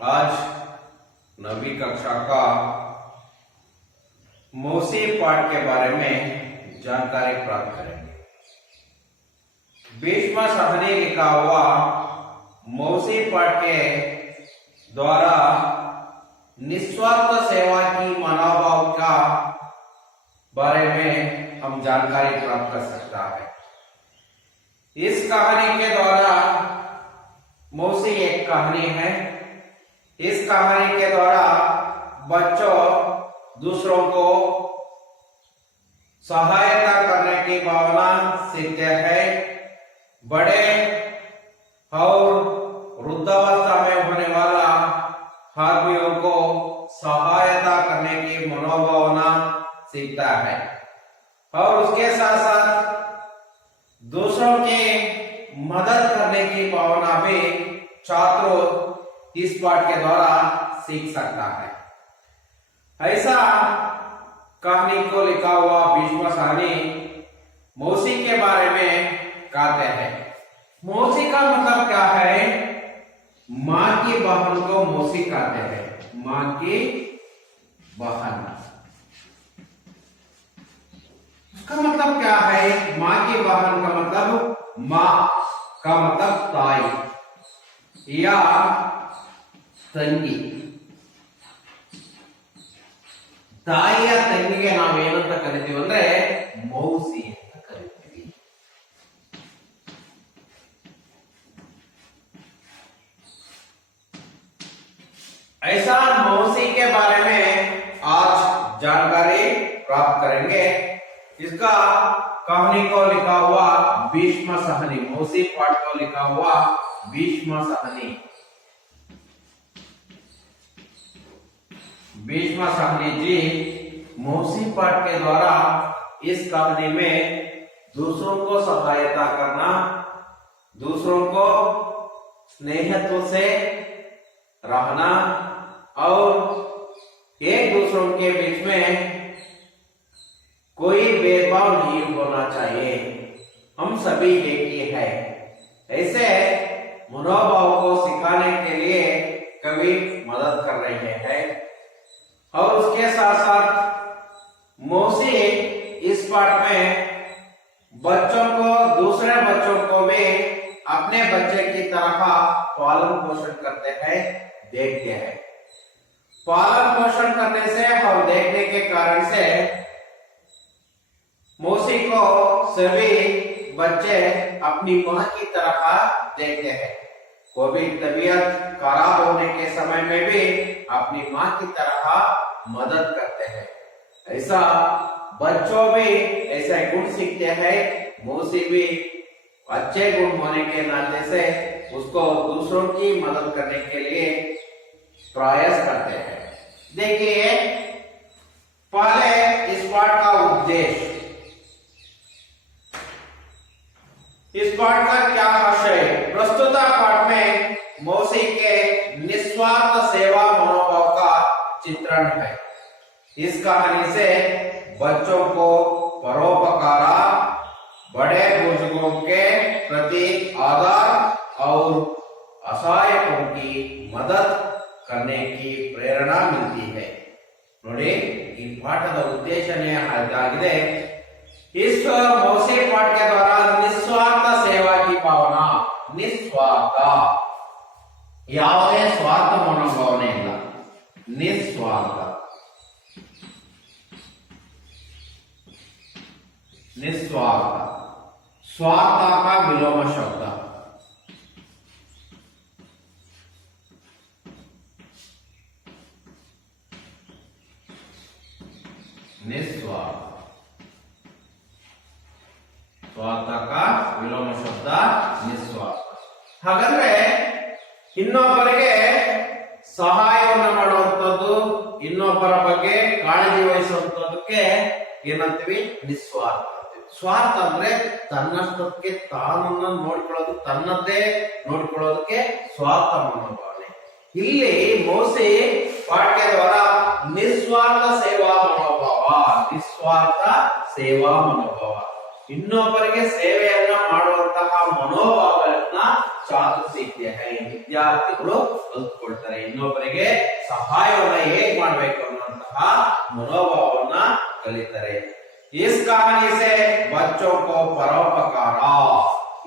आज 9वीं कक्षा का मौसी पाठ के बारे में जानकारी प्राप्त करेंगे। भीष्म साहब ने लिखा हुआ मौसी पाठ के द्वारा निस्वार्थ सेवा की मनोभाव का बारे में हम जानकारी प्राप्त कर सकता है। इस कहानी के द्वारा मौसी एक कहानी है। इस कहानी के द्वारा बच्चों दूसरों को सहायता करने की भावना सीखते हैं। बड़े और वृद्धावस्था में होने वाला आदमियों को सहायता करने की मनोभावना सीखता है और उसके साथ साथ दूसरों की मदद करने की भावना भी छात्रों इस पाठ के द्वारा सीख सकता है। ऐसा कहानी को लिखा हुआ भीष्म साहब ने मौसी के बारे में कहते हैं। मौसी का मतलब क्या है? माँ की बहन को मौसी कहते हैं। माँ की बहन, उसका मतलब क्या है? माँ की बहन का मतलब माँ का मतलब ताई या ತಂಗಿ। ತಾಯಿಯ ತಂಗಿಗೆ ನಾವು ಏನಂತ ಕರಿತೀವಿ ಅಂದ್ರೆ ಮೌಸಿ ಅಂತ ಕರಿತೀವಿ। ऐसा मौसी के बारे में आज जानकारी प्राप्त करेंगे। इसका कहानी को लिखा हुआ भीष्म सहनी, मौसी पाठ को लिखा हुआ भीष्म सहनी। भीष्म सहनी जी मौसी पाठ के द्वारा इस कहानी में दूसरों को सहायता करना, दूसरों को स्नेहत्व से रहना और एक दूसरों के बीच में कोई भेदभाव नहीं होना चाहिए, हम सभी एक ही है, ऐसे मनोभाव को सिखाने के लिए कवि मदद कर रहे हैं। और उसके साथ साथ मौसी इस पाठ में बच्चों को, दूसरे बच्चों को भी अपने बच्चे की तरह पालन पोषण करते हैं, देखते हैं। पालन पोषण करने से और देखने के कारण से मौसी को सभी बच्चे अपनी मां की तरह देखते हैं। कोई भी तबीयत खराब होने के समय में भी अपनी मां की तरह मदद करते हैं। ऐसा बच्चों भी ऐसे गुण सीखते हैं। मौसी भी अच्छे गुण होने के नाते से उसको दूसरों की मदद करने के लिए प्रयास करते हैं। देखिए पहले इस पाठ का उद्देश्य, इस पाठ का क्या आशय? प्रस्तुत पाठ में मौसी के निस्वार्थ सेवा मनोभाव का चित्रण है। इस कहानी से बच्चों को परोपकार, बड़े बुजुर्गों के प्रति आदर और असहायों की मदद करने की प्रेरणा मिलती है। ನೋಡಿ, ಈ ಪಾಠದ ಉದ್ದೇಶನೇ ಆಗಿದೆ। इस मौसी पाठ के द्वारा निस्वार्थ सेवा की भावना, निस्वार्थ, ಯಾವುದೇ ಸ್ವಾರ್ಥ ಮನೋಭಾವನೆ ಇಲ್ಲ, निस्वार्थ, निस्वार्थ, स्वार्थ का विलोम शब्द। निस्वार्थ, ಸ್ವಾರ್ಥ का ವಿಲೋಮ ಶಬ್ದ ನಿಸ್ವಾರ್ಥ। ಹಾಗಂದ್ರೆ ಇನ್ನೊಬ್ಬರಿಗೆ ಸಹಾಯವನ್ನು ಮಾಡುವಂತದ್ದು, ಇನ್ನೊಬ್ಬರ ಬಗ್ಗೆ ಕಾಳಜಿ ವಹಿಸುವಂತದಕ್ಕೆ ಏನಂತೀವಿ? ನಿಸ್ವಾರ್ಥ ಅಂತೀವಿ। ಸ್ವಾರ್ಥ ಅಂದ್ರೆ ತನ್ನಷ್ಟಕ್ಕೆ ತಾನನ್ನ ನೋಡ್ಕೊಳ್ಳೋದು, ತನ್ನದ್ದೇ ನೋಡ್ಕೊಳ್ಳೋದಕ್ಕೆ ಸ್ವಾರ್ಥ ಮನೋಭಾವನೆ। ಇಲ್ಲಿ ಮೌಸಿ ಪಾಠ್ಯ ದ್ವಾರ ನಿಸ್ವಾರ್ಥ ಸೇವಾ ಮನೋಭಾವ, ನಿಸ್ವಾರ್ಥ ಸೇವಾ ಮನೋಭಾವ, ಇನ್ನೊಬ್ಬರಿಗೆ ಸೇವೆಯನ್ನ ಮಾಡುವಂತಹ ಮನೋಭಾವವನ್ನ ಚಾತ್ರ सीखते हैं ವಿದ್ಯಾರ್ಥಿಗಳು ಕಲಿತುಕೊಳ್ತಾರೆ ಇನ್ನೊಬ್ಬರಿಗೆ ಸಹಾಯವನ್ನ ಹೇಗೆ ಮಾಡಬೇಕು ಅನ್ನುವಂತಹ ಮನೋಭಾವವನ್ನ ಕಲಿತಾರೆ इस कहानी से बच्चों को परोपकार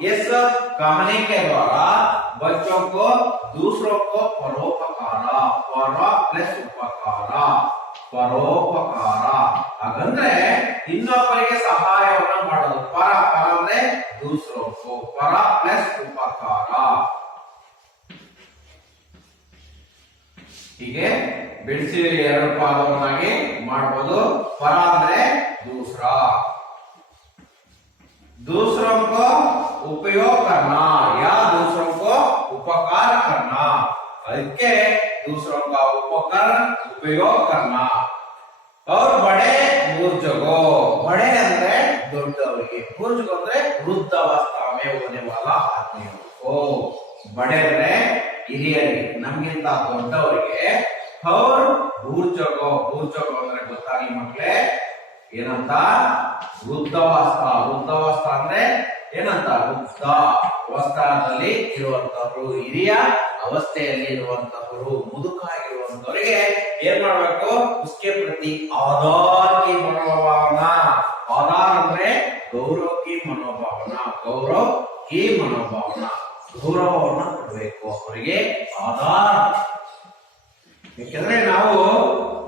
इस कहानी के द्वारा बच्चों को दूसरों को परोपकार पर प्लस उपकार ಪರೋಪಕಾರ ಹಾಗಂದ್ರೆ ಇನ್ನೊಬ್ಬರಿಗೆ ಸಹಾಯವನ್ನ ಮಾಡೋದು ಪರ ಪರ ಅಂದ್ರೆ ದೂಸರೋಕು ಪರ ಪ್ಲಸ್ ಉಪಕಾರ ಹೀಗೆ ಬಿಡಿಸಿ ಎರಡು ಪಾದವನ್ನಾಗಿ ಮಾಡಬಹುದು ಪರ ಅಂದ್ರೆ दूसरा दूसरों को उपयोग करना या दूसरों को उपकार करना ಅದಕ್ಕೆ दूसरों का उपकरण उपयोग करना और बड़े बुजुर्गों बड़े ಅಂದ್ರೆ ದೊಡ್ಡವರಿಗೆ बुजुर्ग ಅಂದ್ರೆ ವೃದ್ಧಾವಸ್ಥಾ में होने वाला आदमियों को बड़े ಅಂದ್ರೆ ಹಿರಿಯರಿಗೆ ನಮಗಿಂತ ದೊಡ್ಡವರಿಗೆ और बुजुर्गों ಅಂದ್ರೆ ಗೊತ್ತಾಗಿ ಮಕ್ಕಳೇ ಏನಂತ ವೃದ್ಧಾವಸ್ಥಾ ಅಂದ್ರೆ ಏನಂತ ವೃದ್ಧಾವಸ್ಥಾದಲ್ಲಿ ಇರುವಂತವರು ಹಿರಿಯ ಅವಸ್ಥೆಯಲ್ಲಿ ಇರುವಂತವರು ಮುದುಕಾಗಿರುವಂತವರಿಗೆ ಏನ್ ಮಾಡ್ಬೇಕು उसके प्रति आदर की मनोभावना आदर ಅಂದ್ರೆ ಗೌರವ की मनोभावना ಗೌರವವನ್ನ ಕೊಡಬೇಕು ಅವರಿಗೆ ಆಧಾರ ಯಾಕಂದ್ರೆ ನಾವು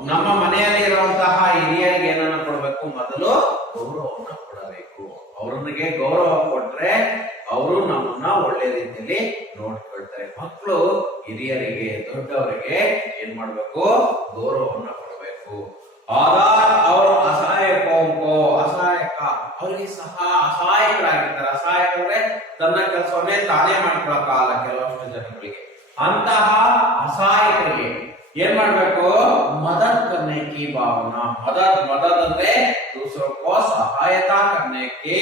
ನಮ್ಮ ಮನೆಯಲ್ಲಿ ಇರುವಂತಹ ಹಿರಿಯರಿಗೆ ಏನನ್ನ ಕೊಡಬೇಕು ಮೊದಲು ಗೌರವವನ್ನ ಕೊಡಬೇಕು ಅವರಿಗೆ ಗೌರವ ಕೊಟ್ರೆ ಅವರು ನಮ್ಮನ್ನ ಒಳ್ಳೆ ರೀತಿಯಲ್ಲಿ ನೋಡ್ಕೊಳ್ತಾರೆ ಮಕ್ಕಳು ಹಿರಿಯರಿಗೆ ದೊಡ್ಡವರಿಗೆ ಏನ್ ಮಾಡ್ಬೇಕು ಗೌರವವನ್ನ ಕೊಡಬೇಕು ಆಧಾರ್ ಅವರು ಅಸಹಾಯಕ ಅವರಿಗೆ ಸಹ ಅಸಹಾಯಕರಾಗಿರ್ತಾರೆ ಅಸಹಾಯಕ ಅಂದ್ರೆ ತನ್ನ ಕೆಲಸವನ್ನೇ ತಾನೇ ಮಾಡ್ಕೊಳಕ್ಕಾಗಲ್ಲ ಕೆಲವಷ್ಟು ಜನಗಳಿಗೆ ಅಂತಹ ಅಸಹಾಯಕರಿಗೆ ಏನ್ ಮಾಡ್ಬೇಕು मदद करने की भावना मदद ಅಂದ್ರೆ दूसरों को सहायता करने की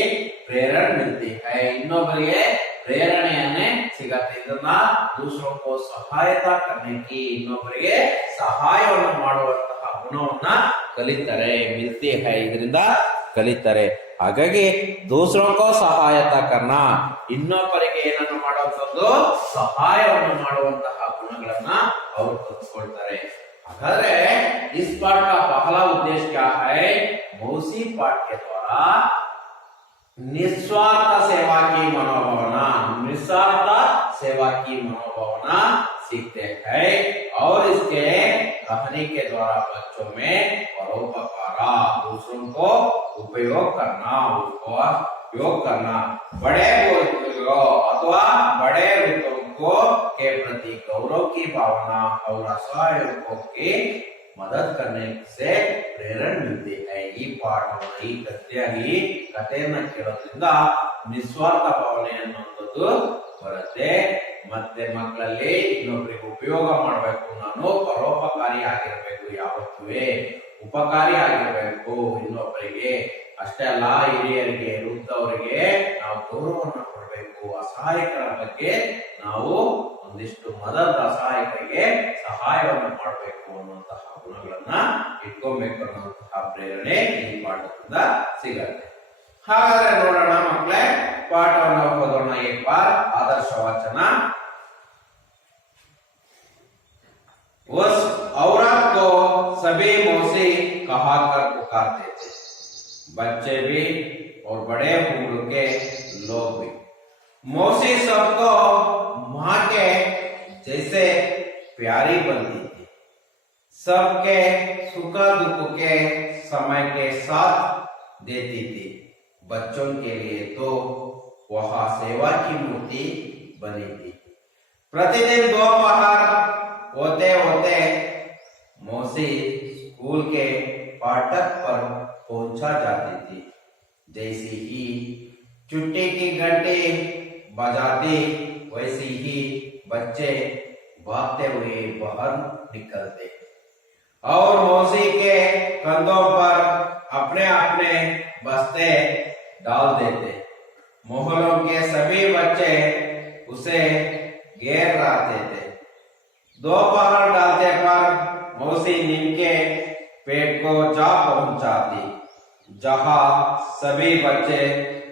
प्रेरणा मिलती है ಇನ್ನೊಬ್ಬರಿಗೆ ಪ್ರೇರಣೆಯನ್ನೇ ಸಿಗತ್ತೆ ಇದನ್ನ दूसरों को सहायता करने की ಇನ್ನೊಬ್ಬರಿಗೆ ಸಹಾಯವನ್ನು ಮಾಡುವಂತಹ ಗುಣವನ್ನ ಕಲಿತಾರೆ मिलती है ಇದರಿಂದ ಕಲಿತಾರೆ ಹಾಗಾಗಿ दूसरों को सहायता करना ಇನ್ನೊಬ್ಬರಿಗೆ ಏನನ್ನು ಮಾಡುವಂತದ್ದು ಸಹಾಯವನ್ನು ಮಾಡುವಂತಹ ಗುಣಗಳನ್ನ ಅವರು ಕಲಿತುಕೊಳ್ತಾರೆ हालांकि इस पाठ का पहला उद्देश्य क्या है मौसी पाठ के द्वारा निस्वार्थ सेवा की मनोभावना सीखते हैं और इसके कहानी के द्वारा बच्चों में परोपकार दूसरों को उपयोग करना बड़े बुजुर्गों अथवा बड़े बुजुर्गों के प्रति गौरव की भावना और असहायों की मदद करने से प्रेरणा मिलती है ಈ ಪಾಠವನ್ನು ಈ ಕಥೆಯನ್ನ ಕೇಳೋದ್ರಿಂದ ನಿಸ್ವಾರ್ಥ ಭಾವನೆ ಅನ್ನುವಂಥದ್ದು ಬರುತ್ತೆ ಮತ್ತೆ ಮಕ್ಕಳಲ್ಲಿ ಇನ್ನೊಬ್ಬರಿಗೆ ಉಪಯೋಗ ಮಾಡಬೇಕು ನಾನು ಪರೋಪಕಾರಿ ಆಗಿರಬೇಕು ಯಾವತ್ತೂ ಉಪಕಾರಿ ಆಗಿರಬೇಕು ಇನ್ನೊಬ್ಬರಿಗೆ ಅಷ್ಟೇ ಅಲ್ಲ ಹಿರಿಯರಿಗೆ ವೃದ್ಧವರಿಗೆ ನಾವು ಗೌರವವನ್ನು ಕೊಡಬೇಕು ಅಸಹಾಯಕರ ಬಗ್ಗೆ ನಾವು ಒಂದಿಷ್ಟು ಮದದ ಅಸಹಾಯಕರಿಗೆ ಸಹಾಯವನ್ನು ಮಾಡಬೇಕು ಅನ್ನುವಂತಹ ಗುಣಗಳನ್ನ ಇಟ್ಕೊಬೇಕು ಅನ್ನುವಂತಹ ಪ್ರೇರಣೆ ಈ ಪಾಠದಿಂದ ಸಿಗತ್ತೆ ಹಾಗಾದ್ರೆ ನೋಡೋಣ ಮಕ್ಕಳೇ ಪಾಠವನ್ನು ಓದೋಣ एक बार आदर्श वाचन उस औरत को सभी मौसी कहा कर पुकारते थे बच्चे भी और बड़े उम्र के लोग भी मौसी सबको मां के जैसे प्यारी बनती थी सबके सुख दुख के समय के साथ देती थी बच्चों के लिए तो वह सेवा की मूर्ति बनी थी प्रतिदिन दोपहर होते होते मौसी स्कूल के फाटक पर पहुंचा जाती थी जैसी ही छुट्टी की घंटी बजाती वैसी ही बच्चे भागते हुए बाहर निकलते और मौसी के कंधों पर अपने अपने बस्ते डाल देते मोहल्लों के सभी बच्चे उसे घेर रहते थे दोपहर डालते पर मौसी नीम के पेट को जा पहुंचाती जहां सभी बच्चे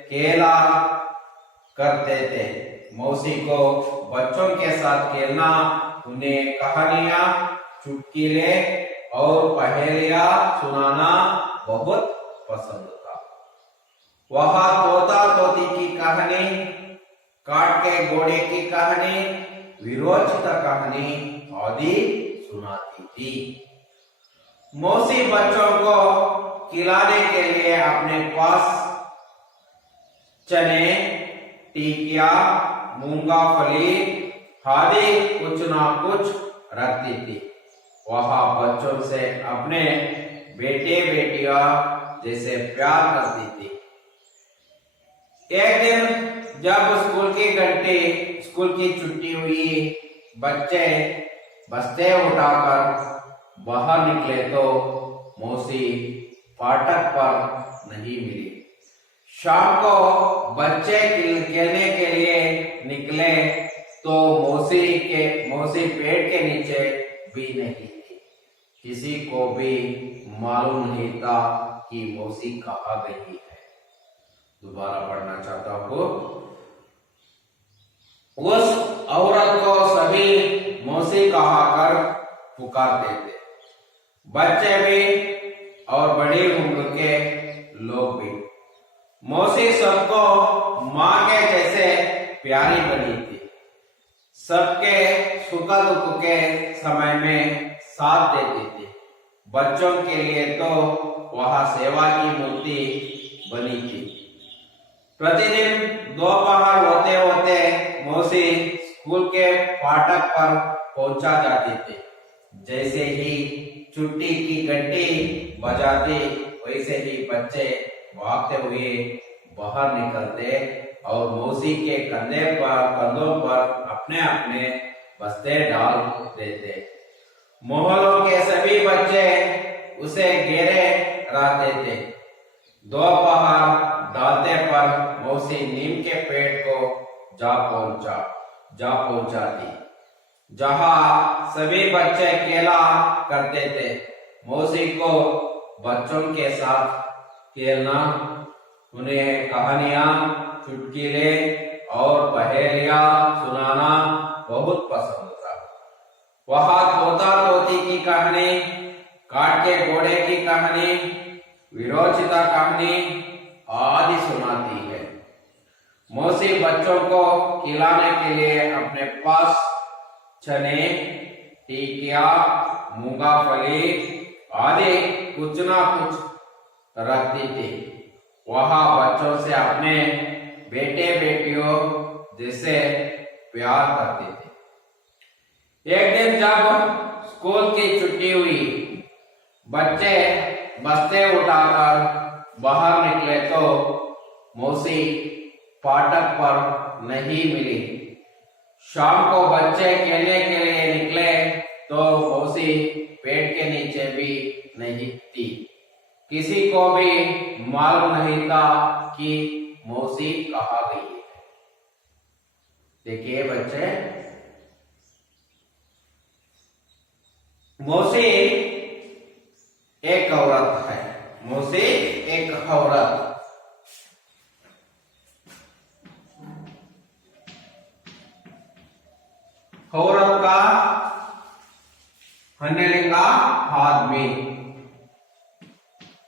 खेला करते थे मौसी को बच्चों के साथ खेलना, उन्हें कहानियां, चुटकुले और पहेलियां सुनाना बहुत पसंद था। वह तोता तोती की कहानी, काट के घोड़े की कहानी, विरोचित कहानी आदि सुनाती थी। मौसी बच्चों को खिलाने के लिए अपने पास चने, टिकिया, मूंगफली आदि कुछ ना कुछ रखती थी। वह बच्चों से अपने बेटे बेटियां जैसे प्यार करती थी। एक दिन जब स्कूल की छुट्टी हुई, बच्चे बस्ते उठाकर बाहर निकले तो मौसी फाटक पर नहीं मिली। शाम को बच्चे खेलने के लिए निकले तो मौसी पेड़ के नीचे भी नहीं थी। किसी को भी मालूम नहीं था कि मौसी कहाँ गई है। दोबारा पढ़ना चाहता हूँ। उस औरत को सभी मौसी कहकर पुकारते थे, बच्चे भी और बड़ी उम्र के लोग भी। मौसी सबको माँ के जैसे प्यारी बनी थी। सबके सुख दुख के समय में साथ देती थी। बच्चों के लिए तो वह सेवा की मूर्ति बनी थी। प्रतिदिन दोपहर होते होते मौसी स्कूल के फाटक पर पहुंचा जाती थी। जैसे ही छुट्टी की घंटी बजाती, वैसे ही बच्चे भागते हुए बाहर निकलते और मौसी के कंधों पर अपने अपने बस्ते डाल देते। मोहल्लों के सभी बच्चे उसे घेरे रहते थे। दोपहर डालते पर मौसी नीम के पेड़ को जा पहुंचाती, जहां सभी बच्चे खेला करते थे। मौसी को बच्चों के साथ खेलना, उन्हें कहानियां, चुटकुले और पहेलियां सुनाना बहुत पसंद था। वह तोता तोती की कहानी, काट के घोड़े की कहानी, विरोचिता कहानी आदि सुनाती है। मौसी बच्चों को खिलाने के लिए अपने पास चने, टिकिया, मूंगफली आदि कुछ ना कुछ रखती थी। वह बच्चों से अपने बेटे बेटियों जैसे प्यार करती थी। एक दिन जब स्कूल की छुट्टी हुई, बच्चे बस्ते उठाकर बाहर निकले तो मौसी फाटक पर नहीं मिली। शाम को बच्चे खेलने के लिए निकले तो मौसी पेड़ के नीचे भी नहीं थी। किसी को भी मालूम नहीं था कि मौसी कहाँ गई है। देखिए बच्चे, मौसी एक औरत है। मौसी एक औरत। औरत का हन्यलिंगा आदमी,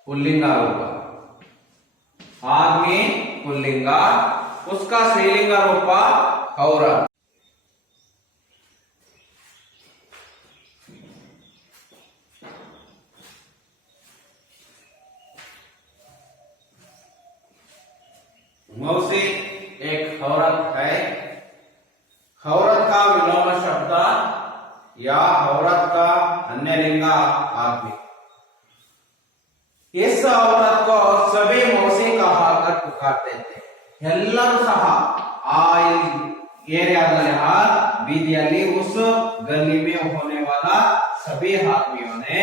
पुल्लिंगा रूप। आदमी पुल्लिंगा, उसका स्त्रीलिंगा रूप औरत। मौसी एक औरत है। औरत का विलोम शब्द या औरत का अन्यलिंगा आदमी। इस औरत को सभी मौसी कहकर पुकारते थे। ಎಲ್ಲರೂ ಸಹ ಆ ಏರಿಯಾದಲ್ಲಿ ಆ ಬೀದಿಯಲ್ಲಿ उस गली में होने वाला सभी आदमियों ने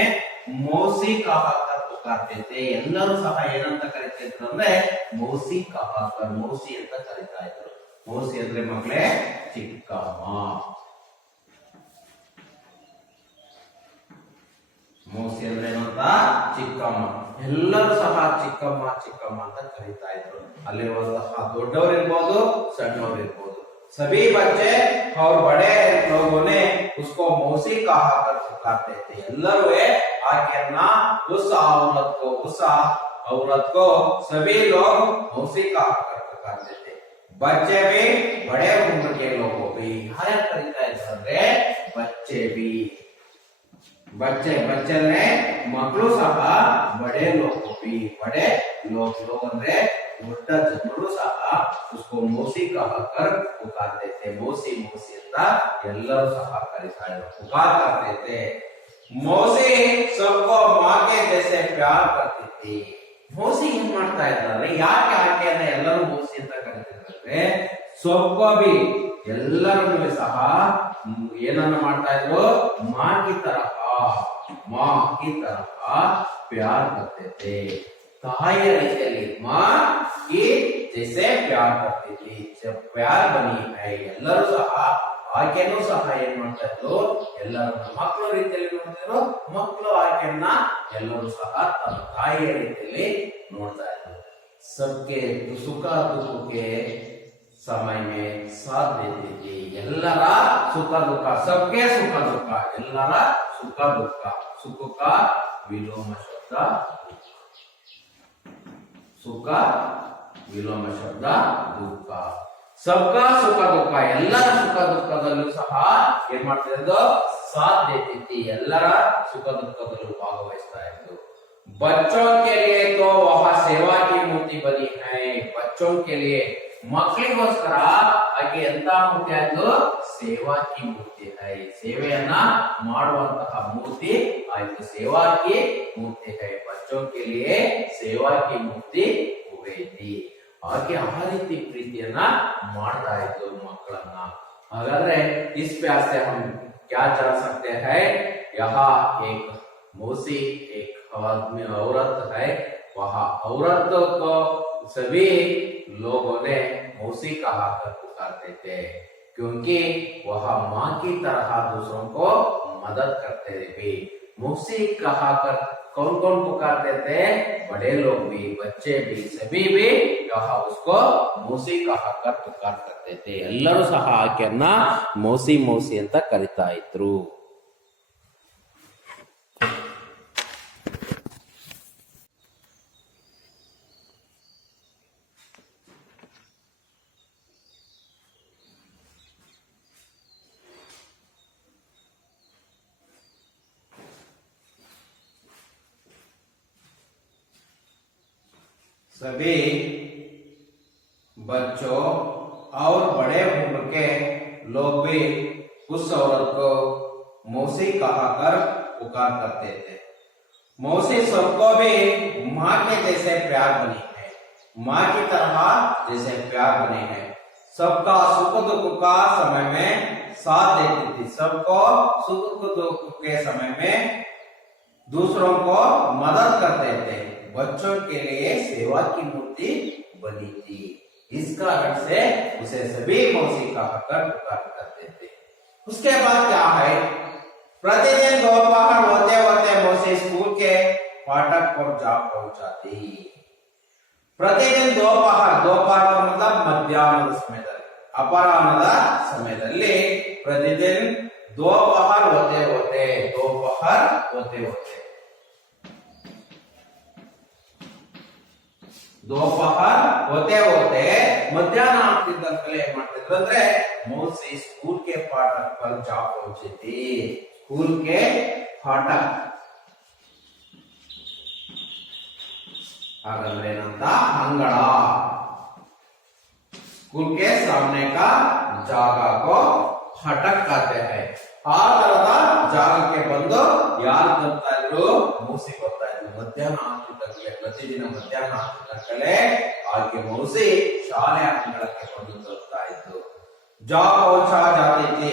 मौसी कहकर पुकारते थे। ಎಲ್ಲರೂ ಸಹ ಏನಂತ ಕರೀತಿದ್ರು ಅಂದ್ರೆ ಮೌಸಿ कहकर, ಮೌಸಿ ಅಂತ ಕರೀತಾ ಇದ್ರು। ಮೌಸಿ ಅಂದ್ರೆ ಮಗಳೇ ಚಿಕ್ಕಮ್ಮ, ಮೌಸಿ ಅಂದ್ರೆ ಏನಂತ ಚಿಕ್ಕಮ್ಮ। ಎಲ್ಲರೂ ಸಹ ಚಿಕ್ಕಮ್ಮ ಚಿಕ್ಕಮ್ಮ ಅಂತ ಕರೀತಾ ಇದ್ರು। ಅಲ್ಲಿರುವಂತಹ ದೊಡ್ಡವರಿರ್ಬೋದು, ಸಣ್ಣವರಿರ್ಬೋದು, सभी बच्चे और बड़े लोगों ने उसको मौसी कहा कर पुकारते थे ಎಲ್ಲರೂ ಆಕೆಯನ್ನ उस औरत को सभी लोग मौसी कहा कर पुकारते थे बच्चे भी बड़े उम्र के लोगों भी हर तरीका है बच्चे भी बच्चे ने मಕ್ಕಳು ಸಹ बड़े लोगों भी बड़े लोग ಅಂದ್ರೆ ದೊಡ್ಡ ಜನರು ಸಹ उसको मौसी कहकर पुकारते थे मौसी मौसी ಅಂತ ಎಲ್ಲರೂ ಸಹ ಕರೀತಾ ಇದ್ರು पुकार करते थे मौसी सबको मां के जैसे प्यार करती थी मौसी ಏನ್ ಮಾಡ್ತಾ ಇದ್ದಾರೆ ಯಾಕೆ ಆಕೆಯನ್ನ ಎಲ್ಲರೂ ಮೌಸಿ ಅಂತ ಕರೀತಿದ್ದಾರೆ सबको भी ಎಲ್ಲರನ್ನೂ ಸಹ ಏನನ್ನ ಮಾಡ್ತಾ ಇದ್ರು मां की तरह प्यार करते थे ताया ರೀತಿಯಲ್ಲಿ मां की जैसे प्यार करती थी जब प्यार बनी है ಎಲ್ಲರೂ ಸಹ ಆಕೆಯನ್ನು ಸಹ ಏನ್ ಮಾಡ್ತಾ ಇದ್ರು ಎಲ್ಲರನ್ನ ಮಕ್ಕಳ ರೀತಿಯಲ್ಲಿ ನೋಡ್ತಿದ್ರು ಮಕ್ಕಳು ಆಕೆಯನ್ನ ಎಲ್ಲರೂ ಸಹ ತನ್ನ ತಾಯಿಯ ರೀತಿಯಲ್ಲಿ ನೋಡ್ತಾ ಇದ್ರು सबके सुख दुख के समय में साथ देती थी ಎಲ್ಲರ ಸುಖ ದುಃಖ सबके सुख दुख ಎಲ್ಲರ सुख दुख सुख का विलोम शब्द सुख विलोम शब्द दुख सबका सुख दुख ಎಲ್ಲರ ಸುಖ ದುಃಖದಲ್ಲೂ ಸಹ ಏನ್ ಮಾಡ್ತಾ ಇದ್ದು ಸಾಥ್ ದೇತಿ ಎಲ್ಲರ ಸುಖ ದುಃಖದಲ್ಲೂ ಭಾಗವಹಿಸ್ತಾ ಇದ್ದು बच्चों के लिए तो वह सेवा की मूर्ति बनी है बच्चों के लिए ಮಕ್ಕಳಿಗೋಸ್ಕರ ಆಕೆ ಎಂತ ಮೂರ್ತಿ ಆಯ್ತು ಸೇವಾ ಕಿ ಮೂರ್ತಿ है ಸೇವೆಯನ್ನ ಮಾಡುವಂತಹ ಮೂರ್ತಿ ಆಯ್ತು ಸೇವಾ की मूर्ति है बच्चों के लिए सेवा की मूर्ति हो गई थी ಆಕೆ ಆ ರೀತಿ ಪ್ರೀತಿಯನ್ನ ಮಾಡ್ತಾ ಇತ್ತು ಮಕ್ಕಳನ್ನ ಹಾಗಾದ್ರೆ इस प्यार से हम क्या जान सकते हैं यहाँ एक मौसी एक आदमी औरत है वहाँ औरत को सभी लोगों ने मौसी कहा कर पुकारते थे क्योंकि वह मां की तरह दूसरों को मदद करते थे मौसी कहा कर कौन कौन पुकारते थे बड़े लोग भी बच्चे भी सभी भी कहा उसको मौसी कहा कर पुकार करते थे ಎಲ್ಲರೂ ಸಹ ಆಕೆಯನ್ನ ಮೌಸಿ ಮೌಸಿ ಅಂತ ಕರೀತಾ ಇದ್ರು सभी बच्चों और बड़े उम्र के लोग भी उस औरत को मौसी कहाकर पुकार करते थे मौसी सबको भी मां के जैसे प्यार बनी है मां की तरह जैसे प्यार बनी है सबका सुख दुख का समय में साथ देती थी सबको सुख दुख के समय में दूसरों को मदद करते थे बच्चों के लिए सेवा की मूर्ति बनी थी इस कारण से उसे सभी मौसी कहकर पुकार करते थे उसके बाद क्या है प्रतिदिन दोपहर होते होते मौसी स्कूल के फाटक पर जा पहुंचाती प्रतिदिन दोपहर का मतलब मध्याह्नದ ಸಮಯದಲ್ಲಿ ಅಪರಾಹ್ನದ ಸಮಯದಲ್ಲಿ प्रतिदिन दोपहर होते होते दोपहर होते होते मध्याह्न ಆಗ್ತಿದ್ದಂತಲೇ ಏನ್ ಮಾಡ್ತಿದ್ರು ಅಂದ್ರೆ मौसी स्कूल के फाटक पर जा पहुंची थी स्कूल के फाटक हागंದ್ರೆ ಏನಂತ अंगड़ स्कूल के सामने का जगह को फाटक कहते हैं ಆ ತರದ ಜಾಗಕ್ಕೆ ಬಂದು ಯಾರು ಬರ್ತಾ ಇದ್ರು मौसी ಬರ್ತಾ ಇದ್ರು ಮಧ್ಯಾಹ್ನ ಆಗ್ತಿದ್ದಂತೆ ಪ್ರತಿದಿನ ಮಧ್ಯಾಹ್ನ ಆಗ್ತಿದ್ದಂತೆ ಆಕೆ मौसी ಶಾಲೆ ಅಂಗಳಕ್ಕೆ ಬಂದು ತಲುಪ್ತಾ ಇದ್ರು जा पहुंचा जाती थी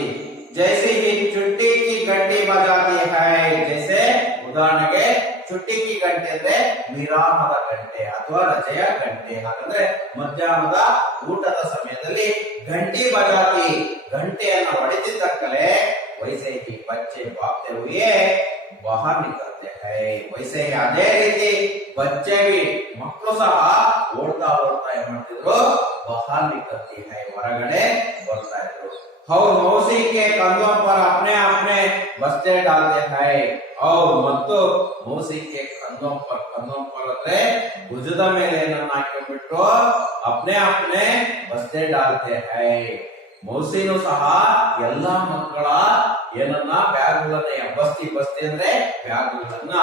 जैसे ही छुट्टी की घंटी बजाती है जैसे ಉದಾಹರಣೆಗೆ छुट्टी की घंटे ಅಂದ್ರೆ ವಿರಾಮದ ಗಂಟೆ ಅಥವಾ ರಜೆಯ ಗಂಟೆ ಹಾಗಂದ್ರೆ ಮಧ್ಯಾಹ್ನದ ಊಟದ ಸಮಯದಲ್ಲಿ घंटी बजाती घंटेಯನ್ನು ಹೊಡೆತಿದ್ದಕ್ಕಲೇ वैसे ही बच्चे भागते हुए बाहर निकलते हैं वैसे ही ಅದೇ ರೀತಿ बच्चे भी ಮಕ್ಕಳು ಸಹ ಓಡ್ತಾ ಓಡ್ತಾ ಏನ್ ಮಾಡ್ತಿದ್ರು बाहर निकलती है ಹೊರಗಡೆ ಬರ್ತಾ ಇದ್ರು और मौसी के कंधों पर अपने अपने बस्ते डालते हैं और ಮತ್ತು मौसी के कंधों पर ಅಂದ್ರೆ ಭುಜದ ಮೇಲೆ ಏನನ್ನ ಹಾಕಿಬಿಟ್ಟು अपने अपने बस्ते डालते हैं ಮೌಸಿನೂ ಸಹ ಎಲ್ಲಾ ಮಕ್ಕಳ ಏನನ್ನ ಬ್ಯಾಗ್ಗಳನ್ನ ಬಸ್ತಿ ಅಂದ್ರೆ ಬ್ಯಾಗ್ಗಳನ್ನ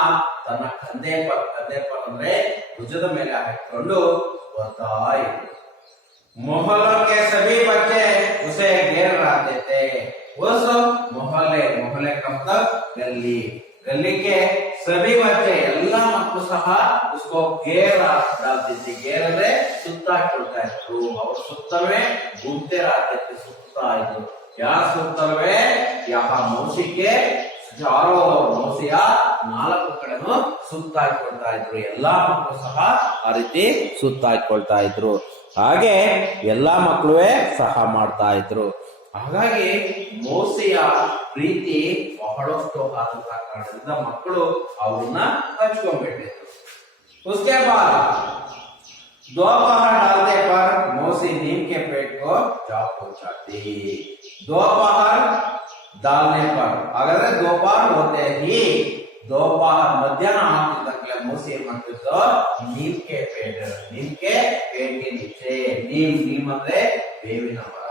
ತನ್ನ ಕಂದೆ ಪರ್ ಅಂದ್ರೆ ಭುಜದ ಮೇಲೆ ಹಾಕಿಕೊಂಡು ಬರ್ತಾ ಇದ್ರು मोहल्लों के सभी बच्चे उसे घेर रहते थे उस मोहल्ले का मतलब गली के सभी बच्चे ಎಲ್ಲ ಮಕ್ಕಳು ಸಹ उसको घेर डालते थे घेर ಅಂದ್ರೆ ಸುತ್ತಾಡ್ಕೊಳ್ತಾ ಇದ್ರು ಅವರು ಸುತ್ತಲೇ घूमते रहते थे ಸುತ್ತಾ ಇದ್ರು ಯಾರು ಸುತ್ತಲೇ ಯಹ ಮೌಸಿಗೆ चारों ಮೌಸಿಯ ನಾಲ್ಕು ಕಡೆನೂ ಸುತ್ತಾಡ್ಕೊಳ್ತಾ ಇದ್ರು ಎಲ್ಲಾ ಮಕ್ಕಳು ಸಹ ಆ ರೀತಿ ಸುತ್ತಾಡ್ಕೊಳ್ತಾ ಇದ್ರು ಹಾಗೆ ಎಲ್ಲಾ ಮಕ್ಕಳು ಸಹ ಮಾಡ್ತಾ ಇದ್ರು ಹಾಗಾಗಿ ಮೌಸಿಯ ಪ್ರೀತಿ ಬಹಳಷ್ಟು ಆದಂತ ಕಾರಣದಿಂದ ಮಕ್ಕಳು ಅವ್ರನ್ನ ಹಚ್ಕೊಂಡ್ಬಿಟ್ಟಿದ್ರು उसके बाद दोपहर डालते पर मौसी नीम के पेट को जा पहुंचाती दोपहर डालने पर अगर दोपहर होते ही दोपहर मध्याह्न ಆಗ್ತಿದ್ದಕ್ಕೆ ಮೌಸಿ ಏನ್ ಮಾಡ್ತಿದ್ರು नीम के पेट के नीचे नीम ಅಂದ್ರೆ ಬೇವಿನ ಮರ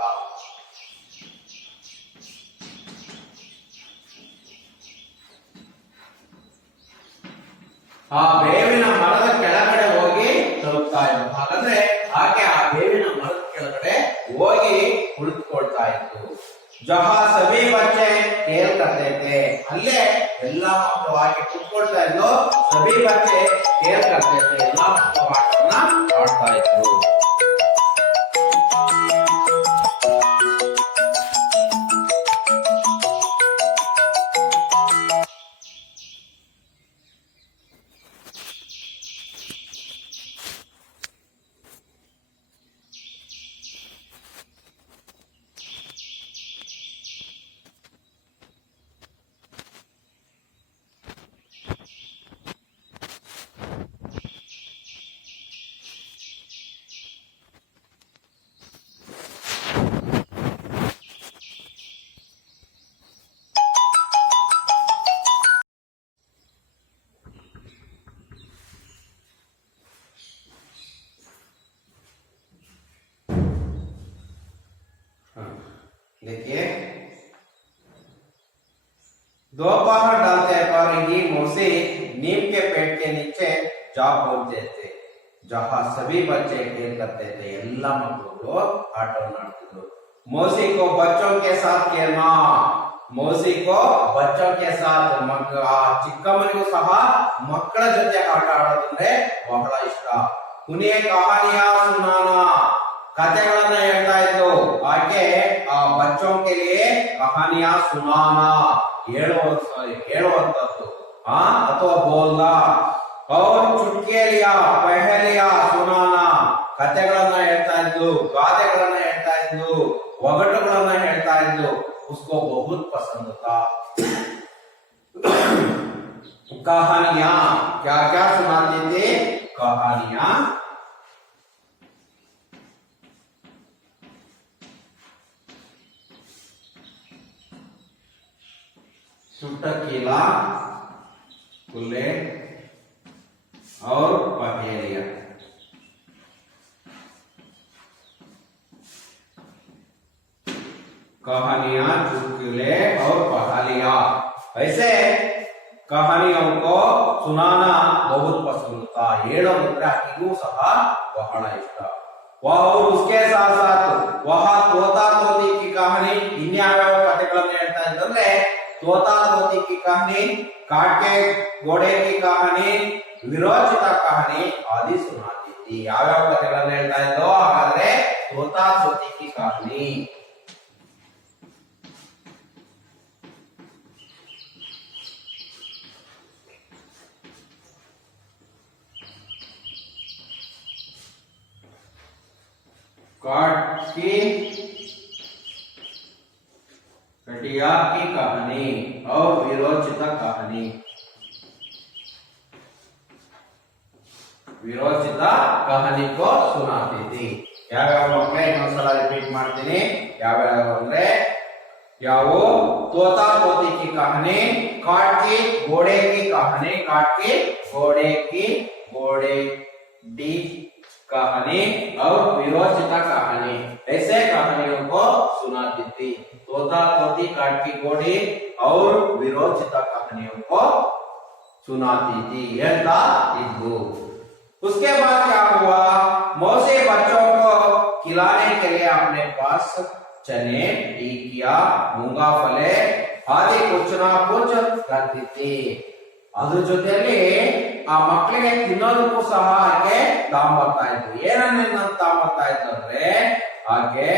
ಆ ಬೇವಿನ ಮರದ ಕೆಳಗಡೆ ಹೋಗಿ ತಲುಪ್ತಾ ಇದ್ರು ಹಾಗಾದ್ರೆ ಆಕೆ ಆ ಬೇವಿನ ಮರದ ಕೆಳಗಡೆ ಹೋಗಿ ಕುಳಿತುಕೊಳ್ತಾ ಇತ್ತು जहां सभी बच्चे खेल करते थे अल्ले ಎಲ್ಲ ಮಕ್ಕಳು ಆಗಿ ಕುಳಿತುಕೊಳ್ತಾ ಇದ್ರು सभी बच्चे खेल करते थे ಎಲ್ಲ ಮಕ್ಕಳು ಆಟವನ್ನ ಆಡ್ತಾ ಇದ್ರು देखिए दोपहर डालते पर ही मौसी नीम के पेड़ के नीचे जा पहुंचते थे जहां सभी बच्चे खेल करते थे ಎಲ್ಲ ಮಕ್ಕಳು ಆಟವನ್ನು ಆಡ್ತಿದ್ರು मौसी को बच्चों के साथ खेलना मौसी को बच्चों के साथ ಚಿಕ್ಕಮ್ಮನಿಗೂ ಸಹ ಮಕ್ಕಳ ಜೊತೆ ಆಟ ಆಡೋದಂದ್ರೆ ಬಹಳ ಇಷ್ಟ उन्हें कहानियां सुनाना ಕಥೆಗಳನ್ನ ಹೇಳ್ತಾ ಇದ್ರು ಆಕೆ ಆ बच्चों के लिए कहानियां सुनाना ಹೇಳುವಂತದ್ದು ಅಥವಾ बोलना और चुटकियां पहेलियां सुनाना ಕಥೆಗಳನ್ನ ಹೇಳ್ತಾ ಇದ್ರು ಗಾದೆಗಳನ್ನ ಹೇಳ್ತಾ ಇದ್ರು ಒಗಟುಗಳನ್ನ ಹೇಳ್ತಾ ಇದ್ರು उसको बहुत पसंद था कहानियां क्या क्या सुनाती थी कहानियां चुटकीला कुल्ले और पहेलियां कहानियां चुटकुले और पहेलियां ऐसे कहानियों को सुनाना बहुत पसंद था ಹೇಳೋದಂದ್ರೆ ಆಕೆಗೂ ಸಹ ಬಹಳ ಇಷ್ಟ और उसके साथ साथ वह तोता तोती की कहानी ಇನ್ಯಾವ್ಯಾವ ಕಥೆಗಳನ್ನ ಹೇಳ್ತಾ ಇದ್ದಂದ್ರೆ तोता तोती की कहानी काटे घोड़े की कहानी विरोचिता कहानी आदि सुनाती थी ಯಾವ್ಯಾವ ಕಥೆಗಳನ್ನ ಹೇಳ್ತಾ ಇದ್ದೋ ಹಾಗಾದ್ರೆ तोता तोती की कहानी काट की कटिया की कहानी और विरोचिता कहानी विरोचित कहानी को सुनाती थी। ಯಾವ್ಯಾವ ಮಕ್ಕಳೇ ಇನ್ನೊಂದ್ಸಲ ರಿಪೀಟ್ ಮಾಡ್ತೀನಿ, ಯಾವ್ಯಾವ ಅಂದ್ರೆ ಯಾವು तोता तोती की कहानी, काट की घोड़े की कहानी, काट की घोड़े की घोड़े डी कहानी और विरोचिता कहानी, ऐसे कहानियों को सुनाती थी। तोता तोती, काट की घोड़ी और विरोचिता कहानियों को सुनाती थी। यह था इद्दू। उसके बाद क्या हुआ, मौसी बच्चों को खिलाने के लिए अपने पास चने, टीकिया, मूंगा फले आदि कुछ ना कुछ करती थी। ಅದ್ರ ಜೊತೆಯಲ್ಲಿ ಆ ಮಕ್ಕಳಿಗೆ ತಿನ್ನೋದಕ್ಕೂ ಸಹ ಆಕೆ ತಾಂಬರ್ತಾ ಇದ್ರು. ಏನನ್ನ ತಾಂಬರ್ತಾ ಇದ್ರು ಅಂದ್ರೆ ಆಕೆ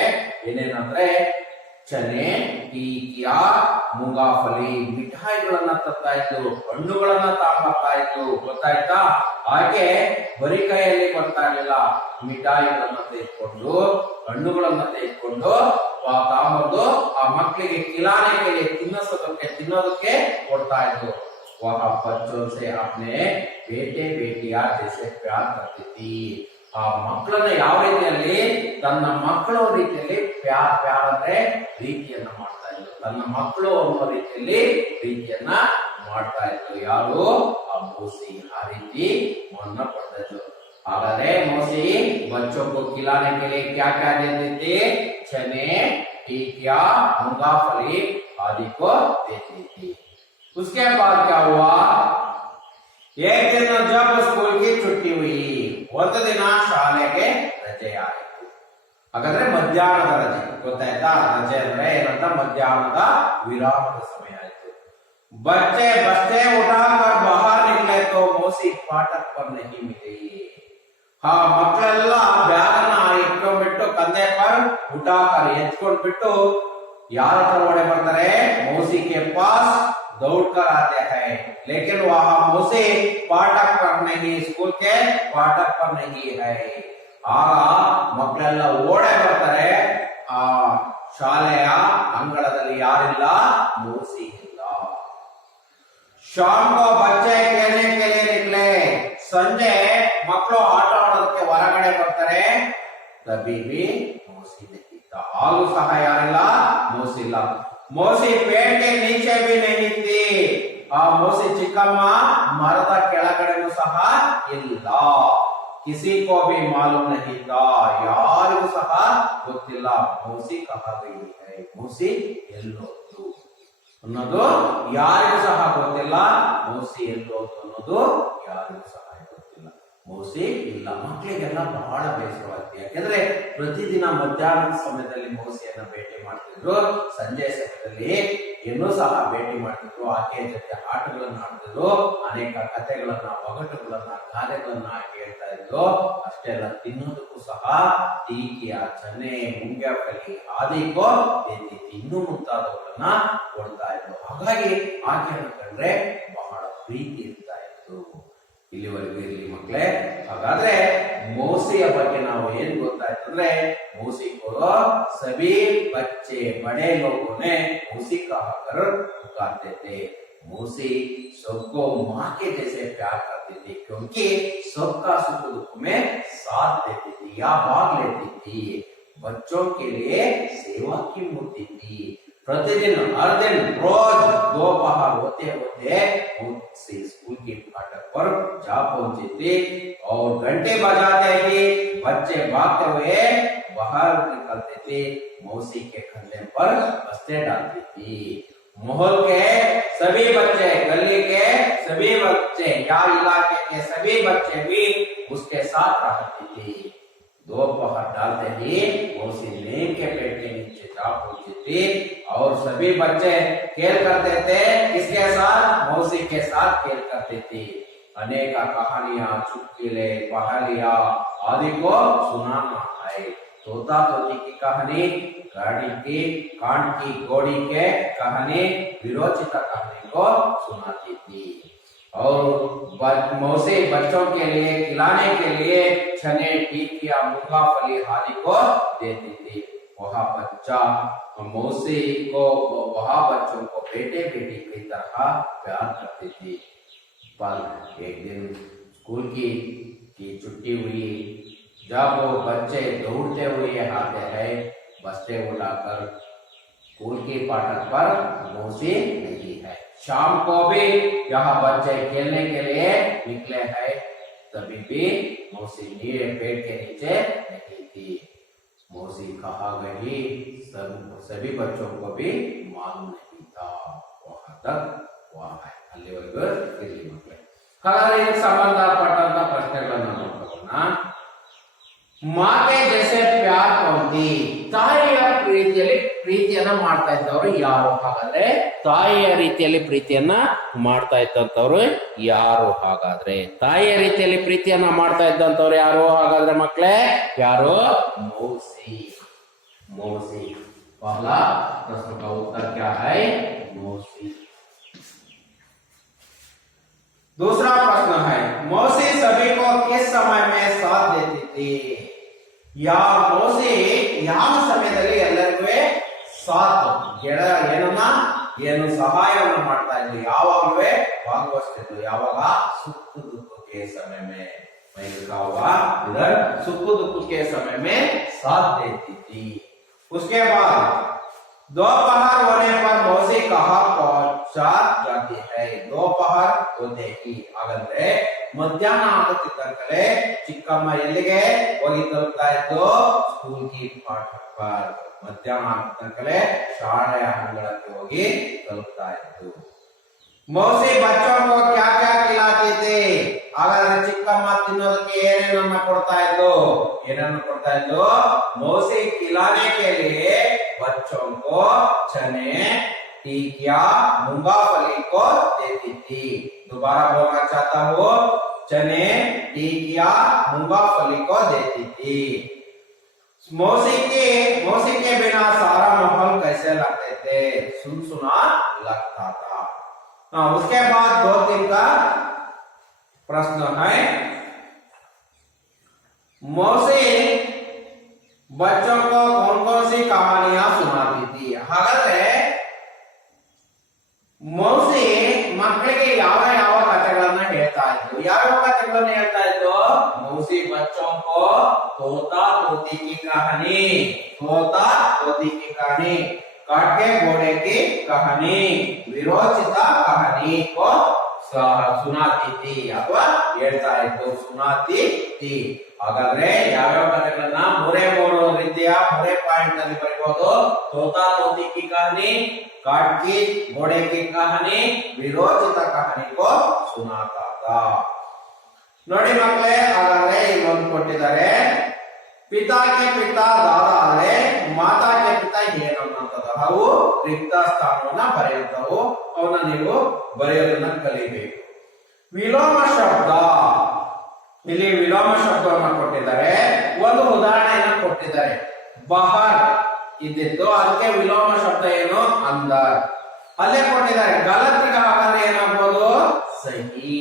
ಏನೇನಂದ್ರೆ ಚನೆ, ಟೀಕಿಯ, ಮುಂಗಾಫಲಿ ಮಿಠಾಯಿಗಳನ್ನ ತರ್ತಾ ಇದ್ರು, ಹಣ್ಣುಗಳನ್ನ ತಾಂಬರ್ತಾ ಇದ್ರು. ಗೊತ್ತಾಯ್ತಾ? ಹಾಗೆ ಬರೀ ಕೈಯಲ್ಲಿ ಬರ್ತಾ ಇರಲಿಲ್ಲ, ಮಿಠಾಯಿಗಳನ್ನ ತೆಗೆದುಕೊಂಡು ಹಣ್ಣುಗಳನ್ನ ತೆಗೆದುಕೊಂಡು ತಾಂಬರ್ದು ಆ ಮಕ್ಕಳಿಗೆ ಕಿಲಾನೆ ಕೈಲಿ ತಿನ್ನೋದಕ್ಕೆ ಕೊಡ್ತಾ ಇದ್ರು। वह बच्चों से अपने बेटे बेटिया जैसे प्यार करती थी। ಆ ಮಕ್ಕಳನ್ನ ಯಾವ ರೀತಿಯಲ್ಲಿ ತನ್ನ ಮಕ್ಕಳು ರೀತಿಯಲ್ಲಿ ಪ್ಯಾರ ಅಂದ್ರೆ ಪ್ರೀತಿಯನ್ನ ಮಾಡ್ತಾ ಇದ್ರು, ತನ್ನ ಮಕ್ಕಳು ಅನ್ನೋ ರೀತಿಯಲ್ಲಿ ಪ್ರೀತಿಯನ್ನ ಮಾಡ್ತಾ ಇದ್ರು। ಯಾರು? ಆ ಮೌಸಿ ಆ ರೀತಿ ಮನ್ನ ಪಡ್ತಾ ಇದ್ರು। ಹಾಗಾದ್ರೆ मौसी बच्चों को खिलाने के लिए क्या क्या देती थी? चने, टीकिया, मूंगफली आदि को देती थी। उसके बाद क्या हुआ, एक दिन जब स्कूल की छुट्टी हुई, ಒಂದು ದಿನ ಶಾಲೆಗೆ ರಜೆ ಆಯಿತು। ಹಾಗಾದ್ರೆ ಮಧ್ಯಾಹ್ನದ ರಜೆ, ಗೊತ್ತಾಯ್ತಾ? ರಜೆ ಅಂದ್ರೆ ಏನಂತ, ಮಧ್ಯಾಹ್ನದ ವಿರಾಮದ ಸಮಯ ಆಯಿತು। बच्चे बस्ते उठाकर बाहर निकले तो मौसी फाटक पर नहीं मिली। हाँ, ಮಕ್ಕಳೆಲ್ಲ ಬ್ಯಾಗನ್ನ ಇಟ್ಕೊಂಡ್ಬಿಟ್ಟು ಕಂದೆ ಪರ್ ಉಟಾಕರ್ ಎತ್ಕೊಂಡ್ಬಿಟ್ಟು ಯಾರ ಹತ್ರ ಓಡಿ ಬರ್ತಾರೆ? मौसी के पास दौड़कर आते हैं, लेकिन वहां मौसी फाटक पर नहीं, स्कूल के फाटक पर नहीं है। ಆಗ ಮಕ್ಕಳೆಲ್ಲ ಓಡೇ ಬರ್ತಾರೆ, ಆ ಶಾಲೆಯ ಅಂಗಳದಲ್ಲಿ ಯಾರಿಲ್ಲ? मौसी ಇಲ್ಲ। शाम को बच्चे खेलने के लिए निकले, ಸಂಜೆ ಮಕ್ಕಳು ಆಟ ಆಡೋದಕ್ಕೆ ಹೊರಗಡೆ ಬರ್ತಾರೆ। तभी भी मौसी नहीं था, ಆಗೂ ಸಹ ಯಾರಿಲ್ಲ? मौसी ಇಲ್ಲ। मौसी पेड़ के नीचे भी नहीं थी, ಆ मौसी ಚಿಕ್ಕಮ್ಮ ಮರದ ಕೆಳಗಡೆನೂ ಸಹ ಇಲ್ಲ। किसी को भी मालूम नहीं था, ಯಾರಿಗೂ ಸಹ ಗೊತ್ತಿಲ್ಲ मौसी कहाँ गई है, मौसी ಎಲ್ಲೋದ್ಲು ಅನ್ನೋದು ಯಾರಿಗೂ ಸಹ ಗೊತ್ತಿಲ್ಲ। मौसी ಎಲ್ಲೋದ್ಲು ಅನ್ನೋದು ಯಾರಿಗೂ ಸಹ ಗೊತ್ತಿಲ್ಲ। मौसी ಇಲ್ಲ। ಮಕ್ಕಳಿಗೆಲ್ಲ ಬಹಳ ಬೇಸರವಾಗ್ತದೆ, ಯಾಕೆಂದ್ರೆ ಪ್ರತಿದಿನ ಮಧ್ಯಾಹ್ನದ ಸಮಯದಲ್ಲಿ ಮೌಸಿಯನ್ನ ಭೇಟಿ ಮಾಡ್ತಿದ್ರು, ಸಂಜೆ ಸಮಯದಲ್ಲಿ ಇನ್ನೂ ಸಹ ಭೇಟಿ ಮಾಡ್ತಿದ್ರು, ಆಕೆಯ ಜೊತೆ ಆಟಗಳನ್ನ ಆಡ್ತಿದ್ರು, ಅನೇಕ ಕಥೆಗಳನ್ನ, ಒಗಟುಗಳನ್ನ, ಗಾದೆಗಳನ್ನ ಕೇಳ್ತಾ ಇದ್ರು। ಅಷ್ಟೇ ಅಲ್ಲ, ತಿನ್ನೋದಕ್ಕೂ ಸಹ ಟೀಕಿಯ, ಚನೆ, ಮುಂಗಾಫಲಿ ಆದಿಕೋ ಇನ್ನೂ ಮುಂತಾದವುಗಳನ್ನ ಕೊಡ್ತಾ ಇದ್ರು। ಹಾಗಾಗಿ ಆಕೆಯನ್ನು ಕಂಡ್ರೆ ಬಹಳ ಪ್ರೀತಿ ಇರ್ತಾ ಇತ್ತು। ಇಲ್ಲಿವರೆಗೂ ಇರಲಿ ಮಕ್ಕಳೇ। ಹಾಗಾದ್ರೆ मौसी ಬಗ್ಗೆ ನಾವು ಏನ್ ಗೊತ್ತಾಯ್ತು ಅಂದ್ರೆ, मौसी को सभी बच्चे बड़े लोगों ने मौसी कहकर पुकारते थे। मौसी सबको माँ के जैसे प्यार करती थी, क्योंकि सबका सुख दुख में साथ देती थी या भाग लेती थी। बच्चों के लिए सेवा की मूर्ति थी। प्रतिदिन हर दिन रोज दोपहर होते होते मौसी स्कूल के फाटक पर जा पहुंची थी और घंटे बजाते ही बच्चे भागते हुए बाहर निकलते थे। मौसी के कंधे पर बस्ते डालती थी। मोहल्ले के सभी बच्चे, गली के सभी बच्चे या इलाके के सभी बच्चे भी उसके साथ रहती थी। दोपहर डालते ही मौसी नीम के पेड़ के नीचे जा पहुंची थी और सभी बच्चे खेल करते थे। किसके साथ? मौसी के साथ खेल करते थे। अनेक कहानियां, चुटकुले, पहेलियां आदि को सुनाना है। तोता तोती की कहानी, गाड़ी की, कांट की घोड़ी के कहानी, विरोचिता कहानी को सुनाती थी। और मौसी बच्चों के लिए खिलाने के लिए चने, टीकिया, मूंगफली आदि को देती थी। वह बच्चा मौसी को, वह बच्चों को बेटे बेटी की तरह प्यार करती थी। पर एक दिन स्कूल की की छुट्टी हुई, जब वो बच्चे दौड़ते हुए आते हैं बस्ते उठाकर, स्कूल के फाटक पर मौसी नहीं है। शाम को भी यहाँ बच्चे खेलने के लिए निकले हैं, तभी भी मौसी नीले पेड़ के नीचे नहीं थी। मौसी कहाँ गई सभी बच्चों को भी मालूम नहीं था। वहां तक वहाँ है ಅಲ್ಲಿವರೆಗೂ ಇರಲಿ ಮಕ್ಕಳೇ। ಹಾಗಾದ್ರೆ ಇದಕ್ಕೆ ಸಂಬಂಧಪಟ್ಟಂತ ಪ್ರಶ್ನೆಗಳನ್ನ ನೋಡ್ಕೊಳ್ಳೋಣ। ಮಾತೆ ಜೈಸೆ ಪ್ಯಾರ್ ಕೌಂತಿ, ತಾಯಿಯ ಪ್ರೀತಿಯಲ್ಲಿ ಪ್ರೀತಿಯನ್ನ ಮಾಡ್ತಾ ಇದ್ದವರು ಯಾರು? ಹಾಗಾದ್ರೆ ತಾಯಿಯ ರೀತಿಯಲ್ಲಿ ಪ್ರೀತಿಯನ್ನ ಮಾಡ್ತಾ ಇದ್ದಂತವ್ರು ಯಾರು? ಹಾಗಾದ್ರೆ ತಾಯಿಯ ರೀತಿಯಲ್ಲಿ ಪ್ರೀತಿಯನ್ನ ಮಾಡ್ತಾ ಇದ್ದಂತವ್ರು ಯಾರು? ಹಾಗಾದ್ರೆ ಮಕ್ಕಳೇ ಯಾರು? ಮೌಸಿ। मौसी। पहला प्रश्न का उत्तर क्या है? मौसी। दूसरा प्रश्न है, मौसी सभी को किस समय में साथ देती थी? या मौसी ಯಾವ ಸಮಯದಲ್ಲಿ ಎಲ್ಲರಿಗೂ ಸಾಥ್ ಏನು ಸಹಾಯವನ್ನು ಮಾಡ್ತಾ ಇದ್ರು, ಯಾವಾಗಲೂ ಭಾಗವಹಿಸ್ತಿದ್ರು? ಯಾವಾಗ? ಸುಖ दुख के समय में, मैं लिखा हुआ इधर, सुख दुख के समय में साथ देती थी। उसके बाद दोपहर होने पर मौसी कहाँ पहुंचा जाती है? दोपहर होते ही ಹಾಗಂದ್ರೆ ಮಧ್ಯಾಹ್ನ ಆಗುತ್ತಿದ್ದಂತೆ ಚಿಕ್ಕಮ್ಮ ಎಲ್ಲಿಗೆ ಹೋಗಿ ತಲುಪ್ತಾ ಇತ್ತು? ಸ್ಕೂಲ್ ಕಿ ಪಾಠಕ್ ಪರ್। ಮಧ್ಯಾಹ್ನ ಆಗುತ್ತಿದ್ದಂತೆ ಶಾಲೆಯ ಅಂಗಳಕ್ಕೆ ಹೋಗಿ ತಲುಪ್ತಾ ಇತ್ತು। मौसी बच्चों को क्या क्या खिलाती थी? ಹಾಗಾದ್ರೆ ಚಿಕ್ಕಮ್ಮ ತಿನ್ನೋದಕ್ಕೆ ಏನೇನನ್ನ ಕೊಡ್ತಾ ಇದ್ದು? ಏನನ್ನ ಕೊಡ್ತಾ ಇದ್ದು? मौसी खिलाने के लिए बच्चों को चने, टिकिया, मूंगफली को देती थी। दोबारा बोलना चाहता हूँ, चने, टिकिया, मूंगफली को देती थी। मौसी के बिना सारा माहौल कैसे लगते थे? सुनसुना लगता था। उसके बाद 2-3 का प्रश्न है, मौसी बच्चों को कौन कौन सी कहानियां सुनाती थी? हागाದ್ರೆ मौसी ಮಕ್ಕಳಿಗೆ ಯಾವ ಯಾವ ಕಥೆಗಳನ್ನ ಹೇಳ್ತಾ ಇದ್ರು? ಯಾವ ಕಥೆಗಳನ್ನ ಹೇಳ್ತಾ ಇದ್ರು? मौसी बच्चों को तोता तोती की कहानी, तोता तोती की कहानी, काट के घोड़े की कहानी, विरोचिता कहानी को सुनाती थी ಅಥವಾ ಹೇಳ್ತಾ ಇತ್ತು, ಸುನಾತಿ ಥಿ। ಹಾಗಾದ್ರೆ ಯಾವ್ಯಾವ ಕಥೆಗಳನ್ನ ಮೂರೇ ರೀತಿಯ ಮೂರೇ ಪಾಯಿಂಟ್ ನಲ್ಲಿ ಬರೀಬಹುದು। ತೋತಾ ತೋತಿ ಕಿ ಕಹಾನಿ, ಕಾಟ್ ಕಿ ಘೋಡೆ ಕಿ ಕಹಾನಿ, ವಿರೋಚಿತ ಕಹಾನಿ ಕೋ ಸುನಾತಾ ಥಾ। ನೋಡಿ ಮಕ್ಕಳೇ, ಹಾಗಾದ್ರೆ ಇನ್ನೊಂದು ಕೊಟ್ಟಿದ್ದಾರೆ, ಪಿತಾ ಕೆ ಪಿತಾ ದಾದಾ ಆದ್ರೆ ಮಾತಾ ಕೆ ಪಿತಾ ಏನು ಅನ್ನೋಂಥದ್ದು ಅವು ರಿಕ್ತ ಸ್ಥಾನವನ್ನ ಬರೆಯುತ್ತವು, ಅವನ್ನ ನೀವು ಬರೆಯೋದನ್ನ ಕಲಿಬೇಕು। ವಿಲೋಮ ಶಬ್ದ, ಇಲ್ಲಿ ವಿಲೋಮ ಶಬ್ದವನ್ನ ಕೊಟ್ಟಿದ್ದಾರೆ, ಒಂದು ಉದಾಹರಣೆಯನ್ನ ಕೊಟ್ಟಿದ್ದಾರೆ। ಬಹರ್ ಇದ್ದಿದ್ದು ಅದಕ್ಕೆ ವಿಲೋಮ ಶಬ್ದ ಏನು? ಅಂದರ್। ಅಲ್ಲೇ ಕೊಟ್ಟಿದ್ದಾರೆ ಗಲತ್ ಹಾಗಾದ್ರೆ ಏನಾಗ್ಬೋದು? ಸಹಿ।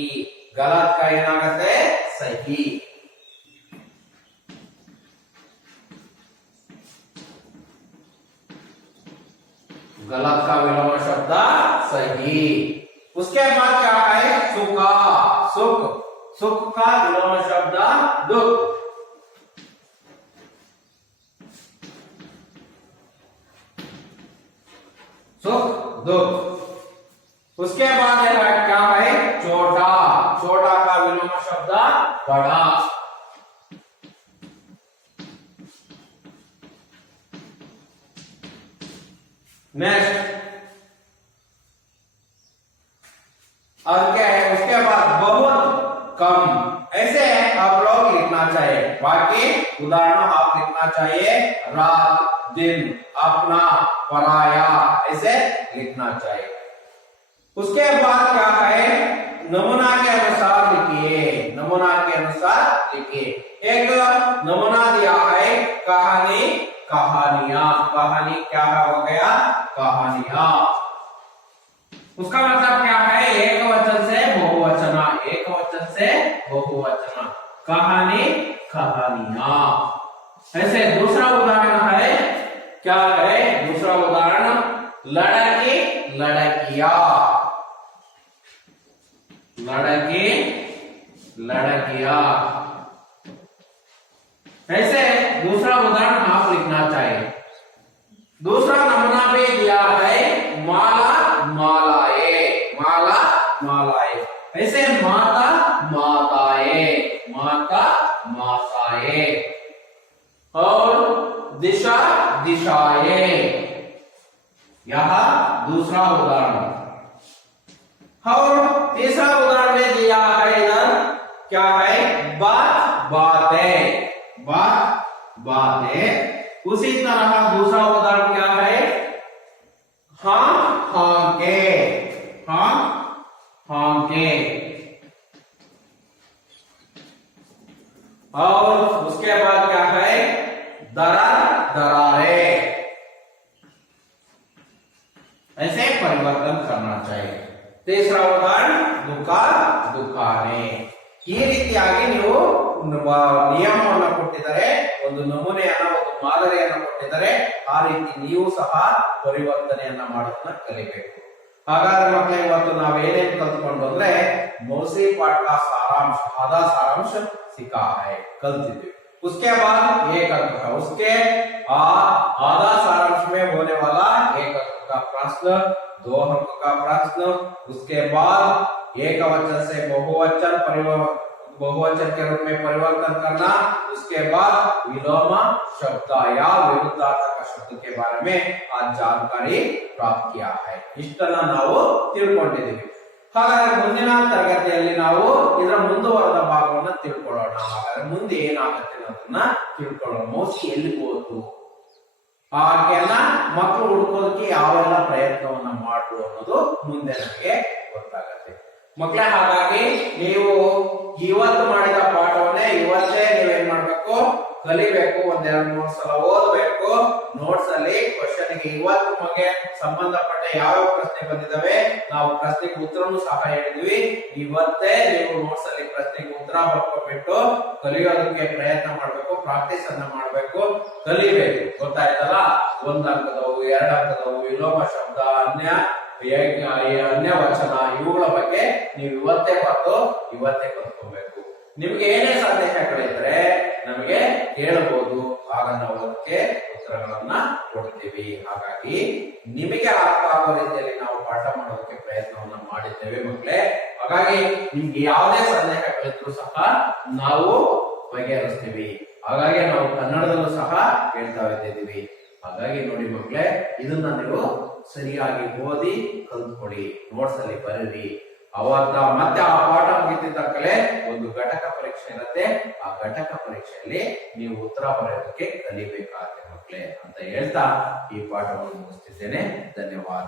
ಗಲತ್ ಏನಾಗುತ್ತೆ? ಸಹಿ। गलत का विलोम शब्द सही। उसके बाद क्या है? सुखा, सुख, सुख का विलोम शब्द दुख। सुख दुख। उसके बाद क्या है? छोटा, छोटा का विलोम शब्द बड़ा। नेक्स्ट और क्या है? उसके बाद बहुत कम। ऐसे आप लोग लिखना चाहिए, बाकी उदाहरण आप लिखना चाहिए। रात, दिन, अपना, पराया, ऐसे लिखना चाहिए। उसके बाद क्या है? नमूना के अनुसार लिखिए, नमूना के अनुसार लिखिए। एक नमूना दिया है कहानी, कहानियां। कहानी क्या हो गया? कहानियां। उसका मतलब क्या है? एक वचन से बहुवचन, एक वचन से बहुवचन। कहानी, कहानियां। ऐसे दूसरा उदाहरण है, क्या है दूसरा उदाहरण? लड़की, लड़कियां। लड़की, लड़कियां। ऐसे दूसरा उदाहरण आप लिखना चाहिए। दूसरा नमूना भी दिया है माला मालाए, माला मालाए। ऐसे माता माताए, माता माताए। और दिशा दिशाए। यह दूसरा उदाहरण। और तीसरा उदाहरण में दिया है इधर क्या है, बात बातें, बात बातें। उसी तरह दूसरा उदाहरण क्या है, हाँ हाँ के, हाँ हाँ के। और उसके बाद क्या है, दरार दरारे। ऐसे परिवर्तन करना चाहिए। तीसरा उदाहरण दुकान दुकाने। ಈ ರೀತಿಯಾಗಿ ನೀವು ನಿಯಮವನ್ನು ಕೊಟ್ಟಿದ್ದಾರೆ, ಒಂದು ನಮೂನೆಯನ್ನ ಒಂದು ಮಾದರಿಯನ್ನು ಕೊಟ್ಟಿದ್ದಾರೆ, ಆ ರೀತಿ ನೀವು ಸಹ ಪರಿವರ್ತನೆಯನ್ನ ಮಾಡೋದನ್ನ ಕಲಿಬೇಕು। ಹಾಗಾದ್ರೆ ಮಕ್ಕಳೇ ಇವತ್ತು ನಾವು ಏನೇನು ಕಲ್ತ್ಕೊಂಡು ಅಂದ್ರೆ मौसी पाठ का सारांश, आधा सारांश सीखा है, कल्तिद्वी। उसके बाद एक अंक है, उसके आधा सारांश में होने वाला एक अंक का प्रश्न, दो अंक का प्रश्न, उसके बाद एक वचन से बहुवचन के रूप में परिवर्तन करना, उसके बाद विलोम शब्द या विरुद्धार्थक शब्द के बारे में आज जानकारी प्राप्त किया है। इष्टನ್ನ ನಾವು ತಿಳ್ಕೊಂಡಿದ್ದೀವಿ। ಹಾಗಾದ್ರೆ ಮುಂದಿನ ತರಗತಿಯಲ್ಲಿ ನಾವು ಇದರ ಮುಂದುವರೆದ ಭಾಗವನ್ನ ತಿಳ್ಕೊಳ್ಳೋಣ। ಹಾಗಾದ್ರೆ ಮುಂದೆ ಏನಾಗುತ್ತೆ ಅನ್ನೋದನ್ನ ತಿಳ್ಕೊಳ್ಳೋಣ। ಮೌಸಿ ಎಲ್ಲಿ ಹೋದ್ರು, ಆಕೆಯನ್ನ ಮಕ್ಕಳು ಹುಡುಕೋದಕ್ಕೆ ಯಾವೆಲ್ಲ ಪ್ರಯತ್ನವನ್ನ ಮಾಡಿದ್ರು ಅನ್ನೋದು ಮುಂದೆ ನಮಗೆ ಗೊತ್ತಾಗತ್ತೆ ಮಕ್ಕಳೇ। ಹಾಗಾಗಿ ನೀವು ಇವತ್ತು ಮಾಡಿದ ಪಾಠವನ್ನೇ ಇವತ್ತೇ ನೀವೇನ್ ಮಾಡ್ಬೇಕು, ಕಲಿಬೇಕು। ಒಂದೆರಡು ಮೂರು ಸಲ ಓದಬೇಕು। ನೋಟ್ಸ್ ಅಲ್ಲಿ ಕ್ವಶನ್ ಗೆ ಇವತ್ತು ನಮಗೆ ಸಂಬಂಧಪಟ್ಟ ಯಾವ ಪ್ರಶ್ನೆ ಬಂದಿದ್ದಾವೆ ನಾವು ಪ್ರಶ್ನೆಗೆ ಉತ್ತರನೂ ಸಹ ಹೇಳಿದ್ವಿ। ಇವತ್ತೇ ನೀವು ನೋಟ್ಸ್ ಅಲ್ಲಿ ಪ್ರಶ್ನೆಗೆ ಉತ್ತರ ಬರ್ಕೊಬಿಟ್ಟು ಕಲಿಯೋದಕ್ಕೆ ಪ್ರಯತ್ನ ಮಾಡ್ಬೇಕು, ಪ್ರಾಕ್ಟೀಸ್ ಅನ್ನ ಮಾಡ್ಬೇಕು, ಕಲಿಬೇಕು। ಗೊತ್ತಾಯ್ತಲ್ಲ? 1 ಅಂಕದವು, 2 ಅಂಕದವು, ವಿಲೋಮ ಶಬ್ದ, ಅನ್ಯ ವಚನ, ಇವುಗಳ ಬಗ್ಗೆ ನೀವು ಇವತ್ತೇ ಬರೆದು ಇವತ್ತೇ ಕಲ್ತ್ಕೋಬೇಕು। ನಿಮ್ಗೆ ಏನೇ ಸಂದೇಹಗಳಿದ್ರೆ ನಮಗೆ ಕೇಳಬಹುದು, ಆಗ ನಾವು ಅದಕ್ಕೆ ಉತ್ತರಗಳನ್ನ ಕೊಡ್ತೀವಿ। ಹಾಗಾಗಿ ನಿಮಗೆ ಅರ್ಥ ಆಗೋ ರೀತಿಯಲ್ಲಿ ನಾವು ಪಾಠ ಮಾಡೋದಕ್ಕೆ ಪ್ರಯತ್ನವನ್ನ ಮಾಡಿದ್ದೇವೆ ಮಕ್ಕಳೇ। ಹಾಗಾಗಿ ನಿಮ್ಗೆ ಯಾವುದೇ ಸಂದೇಹಗಳಿದ್ರು ಸಹ ನಾವು ಬಗೆಹರಿಸ್ತೀವಿ। ಹಾಗಾಗಿ ನಾವು ಕನ್ನಡದಲ್ಲೂ ಸಹ ಹೇಳ್ತಾ ಇದ್ದೀವಿ। ಹಾಗಾಗಿ ನೋಡಿ ಮಕ್ಕಳೇ, ಇದನ್ನ ನೀವು ಸರಿಯಾಗಿ ಓದಿ ಕಲ್ತ್ಕೊಡಿ, ನೋಟ್ಸ್ ಅಲ್ಲಿ ಬರೀರಿ। ಅವಾಗ ಮತ್ತೆ ಆ ಪಾಠ ಮುಗಿತಿದ್ದಕ್ಕಲೇ ಒಂದು ಘಟಕ ಪರೀಕ್ಷೆ ಇರುತ್ತೆ, ಆ ಘಟಕ ಪರೀಕ್ಷೆಯಲ್ಲಿ ನೀವು ಉತ್ತರ ಬರೆಯೋದಕ್ಕೆ ಕಲಿಬೇಕಾಗುತ್ತೆ ಮಕ್ಕಳೇ ಅಂತ ಹೇಳ್ತಾ ಈ ಪಾಠವನ್ನು ಮುಗಿಸ್ತಿದ್ದೇನೆ। ಧನ್ಯವಾದ।